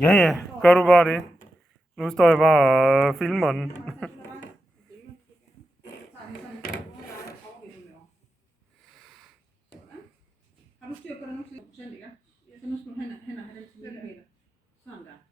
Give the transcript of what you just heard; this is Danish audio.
Ja, gør du bare det. Nu står jeg bare og filmer den. Har du styr på det nu til procent, ikke? Så nu skal du hen og have den til millimeter. Sådan der.